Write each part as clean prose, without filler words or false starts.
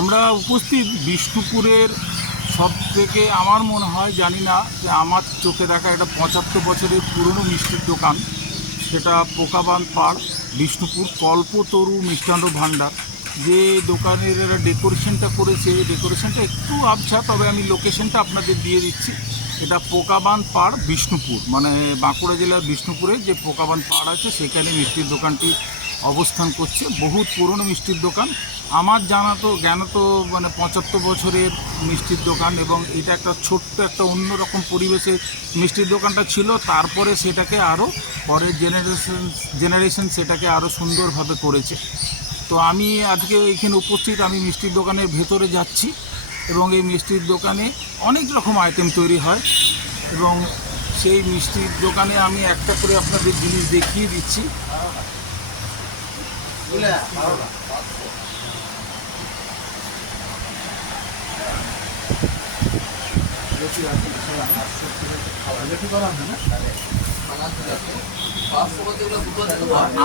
আমরা উপস্থিত বিষ্ণুপুরের সবথেকে আমার মনে হয়, জানি না, যে আমার চোখে দেখা একটা ৭৫ বছরের পুরনো মিষ্টির দোকান, সেটা পোকাবান পাড়, বিষ্ণুপুর কল্পতরু মিষ্টান্ন ভাণ্ডার। যে দোকানের এরা ডেকোরেশনটা করেছে, ডেকোরেশনটা একটু আবছা, তবে আমি লোকেশনটা আপনাদের দিয়ে দিচ্ছি। এটা পোকাবান পাড়, বিষ্ণুপুর, মানে বাঁকুড়া জেলার বিষ্ণুপুরে যে পোকাবান পাড় আছে সেখানে মিষ্টির দোকানটি অবস্থান করছে। বহুত পুরনো মিষ্টির দোকান, আমার জ্ঞান তো মানে ৭৫ বছরের মিষ্টির দোকান, এবং এটা একটা ছোট্ট একটা অন্যরকম পরিবেশে মিষ্টির দোকানটা ছিল। তারপরে সেটাকে আরও পরের জেনারেশন সেটাকে আরও সুন্দরভাবে করেছে। তো আমি আজকে এখানে উপস্থিত, আমি মিষ্টির দোকানের ভেতরে যাচ্ছি, এবং এই মিষ্টির দোকানে অনেক রকম আইটেম তৈরি হয়, এবং সেই মিষ্টির দোকানে আমি একটা করে আপনাদের জিনিস দেখিয়ে দিচ্ছি।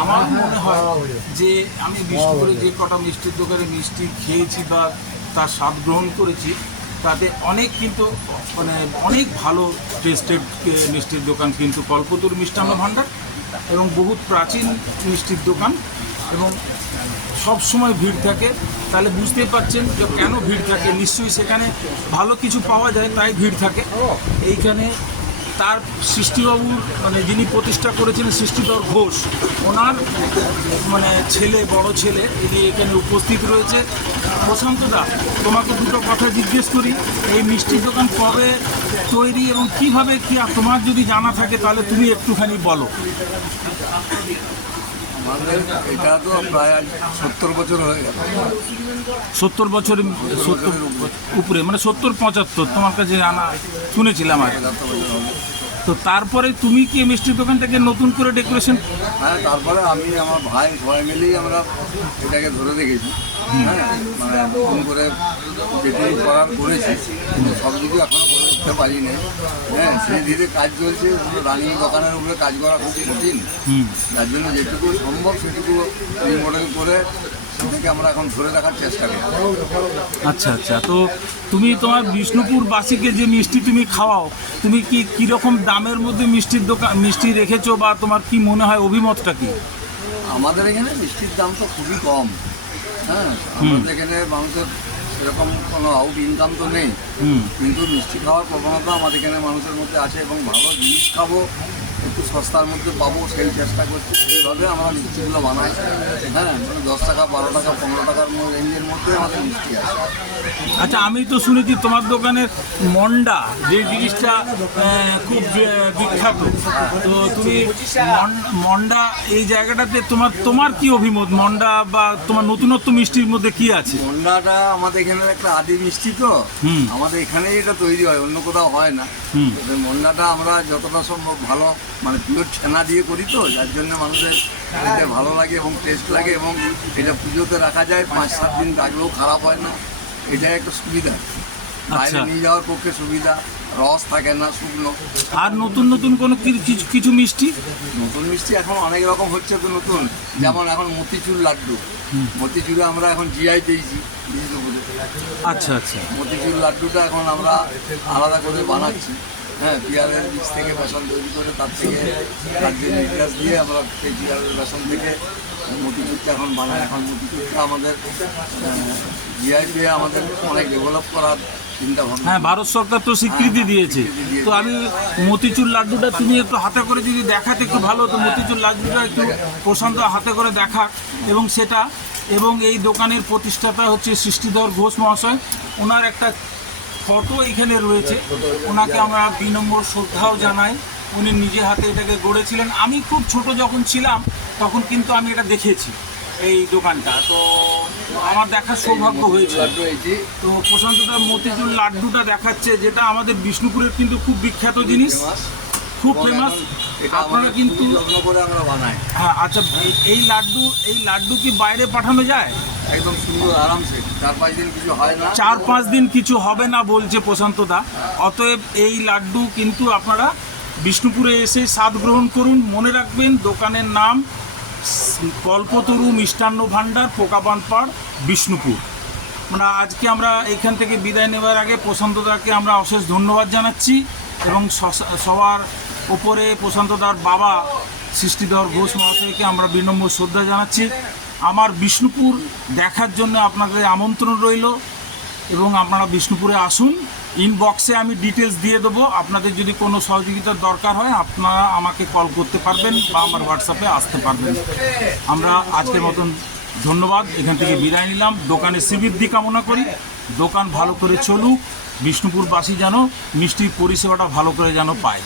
আমার মনে হয় যে আমি বিষ্ণুপুরে যে কটা মিষ্টির দোকানে মিষ্টি খেয়েছি বা তার স্বাদ গ্রহণ করেছি, তাতে অনেক কিন্তু মানে অনেক ভালো টেস্টেড মিষ্টির দোকান কিন্তু কল্পতরু মিষ্টান্ন ভাণ্ডার, এবং বহুত প্রাচীন মিষ্টির দোকান, এবং সব সময় ভিড় থাকে। তাহলে বুঝতেই পারছেন যে কেন ভিড় থাকে, নিশ্চয়ই সেখানে ভালো কিছু পাওয়া যায় তাই ভিড় থাকে। এইখানে তার সৃষ্টিবাবুর মানে যিনি প্রতিষ্ঠা করেছিলেন, সৃষ্টিধর ঘোষ, ওনার মানে ছেলে, বড় ছেলে, ইনি এখানে উপস্থিত রয়েছে। প্রশান্তদা, তোমাকে দুটো কথা জিজ্ঞেস করি, এই মিষ্টির দোকান কবে তৈরি এবং কীভাবে কি তোমার যদি জানা থাকে তাহলে তুমি একটুখানি বলো। আমাদের এটা তো প্রায় ৭০ বছর হয়ে গেল। ৭০ বছর, ৭০ উপরে, মানে ৭০-৭৫ তোমার কাছে জানা শুনেছিলাম আর। তো তারপরে তুমি কি মিষ্টির দোকানটাকে নতুন করে ডেকোরেশন? হ্যাঁ, তারপরে আমি আমার ভাই সবাই মিলেই আমরা এটাকে ধরে রেখেছি। হ্যাঁ, মানে নতুন করে যেটুকু করার করেছি, কিন্তু সব কিছু এখনও করে উঠতে পারিনি। হ্যাঁ, ধীরে ধীরে কাজ চলছে। রানিং দোকানের উপরে কাজ করা খুব কঠিন, যার জন্য যেটুকু সম্ভব সেটুকু মডেল করে সেটাকে আমরা এখন ধরে রাখার চেষ্টা করি। আচ্ছা আচ্ছা, তো তুমি তোমার বিষ্ণুপুরবাসীকে যে মিষ্টি তুমি খাওয়াও, তুমি কি কীরকম দামের মধ্যে মিষ্টির দোকান মিষ্টি রেখেছো, বা তোমার কি মনে হয়, অভিমতটা কি? আমাদের এখানে মিষ্টির দাম তো খুবই কম। হ্যাঁ, আমাদের এখানে মানুষের সেরকম কোনো আউট ইনকাম তো নেই, কিন্তু মিষ্টি খাওয়ার প্রবণতা আমাদের এখানে মানুষের মধ্যে আছে, এবং ভালো জিনিস খাবো, একটু সস্তার মধ্যে পাবো সেই চেষ্টা করছি। সেইভাবে আমরা মিষ্টিগুলো বানাই। হ্যাঁ, মানে 10 টাকা, 12 টাকা, 15 টাকার রেঞ্জের মধ্যে আমাদের মিষ্টি আছে। আচ্ছা, আমি তো শুনেছি তোমার দোকানের মন্ডা যে জিনিসটা খুব বিখ্যাত। তো তুমি মন্ডা এই জায়গাটাতে তোমার কি অভিমত, মন্ডা বা তোমার নতুনত্ব মিষ্টির মধ্যে কি আছে? মন্ডাটা আমাদের এখানে একটা আদি মিষ্টি, তো আমাদের এখানেই এটা তৈরি হয়, অন্য কোথাও হয় না। মন্ডাটা আমরা যতটা সম্ভব ভালো, মানে পিওর ছানা দিয়ে করি, তো যার জন্য মানুষের খেতে ভালো লাগে এবং টেস্ট লাগে, এবং এটা পুজোতে রাখা যায়, 5-7 দিন রাখলেও খারাপ হয় না। এটাই একটা সুবিধা, বাইরে নিয়ে যাওয়ার পক্ষে সুবিধা, রস থাকে না, শুকনো। আর নতুন নতুন কোনো কিছু মিষ্টি? নতুন মিষ্টি এখন অনেক রকম হচ্ছে তো নতুন, যেমন এখন মতিচুর লাড্ডু। মতিচুরে আমরা এখন জিআই পেয়েছি বিষ্ণুপুরে। আচ্ছা আচ্ছা, মতিচুর লাড্ডুটা এখন আমরা আলাদা করে বানাচ্ছি। হ্যাঁ, পিয়ারের বীজ থেকে বেসন তৈরি করে তার থেকে রাজ্যের নির্যাস দিয়ে আমরা সেই পিয়ারের বেসন থেকে মতিচুরটা এখন বানাই। এখন মতিচুরটা আমাদের জিআই পেয়ে আমাদের অনেক ডেভেলপ করার চিন্তা ভাবনা। হ্যাঁ, ভারত সরকার তো স্বীকৃতি দিয়েছে। তো আমি মতিচুর লাড্ডুটা তুমি একটু হাতে করে যদি দেখাতে একটু ভালো হতো। মতিচুর লাড্ডুটা একটু প্রশান্ত হাতে করে দেখাক, এবং সেটা, এবং এই দোকানের প্রতিষ্ঠাতা হচ্ছে সৃষ্টিধর ঘোষ মহাশয়। ওনার একটা ফটো এখানে রয়েছে, ওনাকে আমরা বিনম্র শ্রদ্ধাও জানাই। উনি নিজে হাতে এটাকে গড়েছিলেন। আমি খুব ছোট যখন ছিলাম তখন কিন্তু আমি এটা দেখেছি, এই দোকানটা। তো আমার দেখার সৌভাগ্য হয়েছে। তো প্রশান্তদা মতিচুর লাড্ডুটা দেখাচ্ছে, যেটা আমাদের বিষ্ণুপুরের কিন্তু খুব বিখ্যাত জিনিস, খুব ফেমাস। আপনারা কিন্তু আমরা বানাই। হ্যাঁ, আচ্ছা, এই লাড্ডু কি বাইরে পাঠানো যায়? একদম সুন্দর, আরামসে 4-5 দিন কিছু হয় না। 4-5 দিন কিছু হবে না বলছে প্রশান্তদা। অতএব এই লাড্ডু কিন্তু আপনারা বিষ্ণুপুরে এসে স্বাদ গ্রহণ করুন। মনে রাখবেন, দোকানের নাম কল্পতরু মিষ্টান্ন ভাণ্ডার, পোকাবান পাড়, বিষ্ণুপুর। মানে আজকে আমরা এখান থেকে বিদায় নেওয়ার আগে প্রশান্তদাকে আমরা অশেষ ধন্যবাদ জানাচ্ছি এবং সবার ওপরে প্রশান্তদার বাবা সৃষ্টিধর ঘোষ মহাশয়কে আমরা বিনম্র শ্রদ্ধা জানাচ্ছি। আমার বিষ্ণুপুর দেখার জন্য আপনাদের আমন্ত্রণ রইল এবং আপনারা বিষ্ণুপুরে আসুন। ইনবক্সে আমি ডিটেলস দিয়ে দেবো, আপনাদের যদি কোনো সহযোগিতার দরকার হয় আপনারা আমাকে কল করতে পারবেন বা আমার হোয়াটসঅ্যাপে আসতে পারবেন। আমরা আজকের মতন ধন্যবাদ, এখান থেকে বিদায় নিলাম। দোকানে শ্রীবৃদ্ধি কামনা করি, দোকান ভালো করে চলুক, বিষ্ণুপুরবাসী যেন মিষ্টির পরিষেবাটা ভালো করে যেন পায়।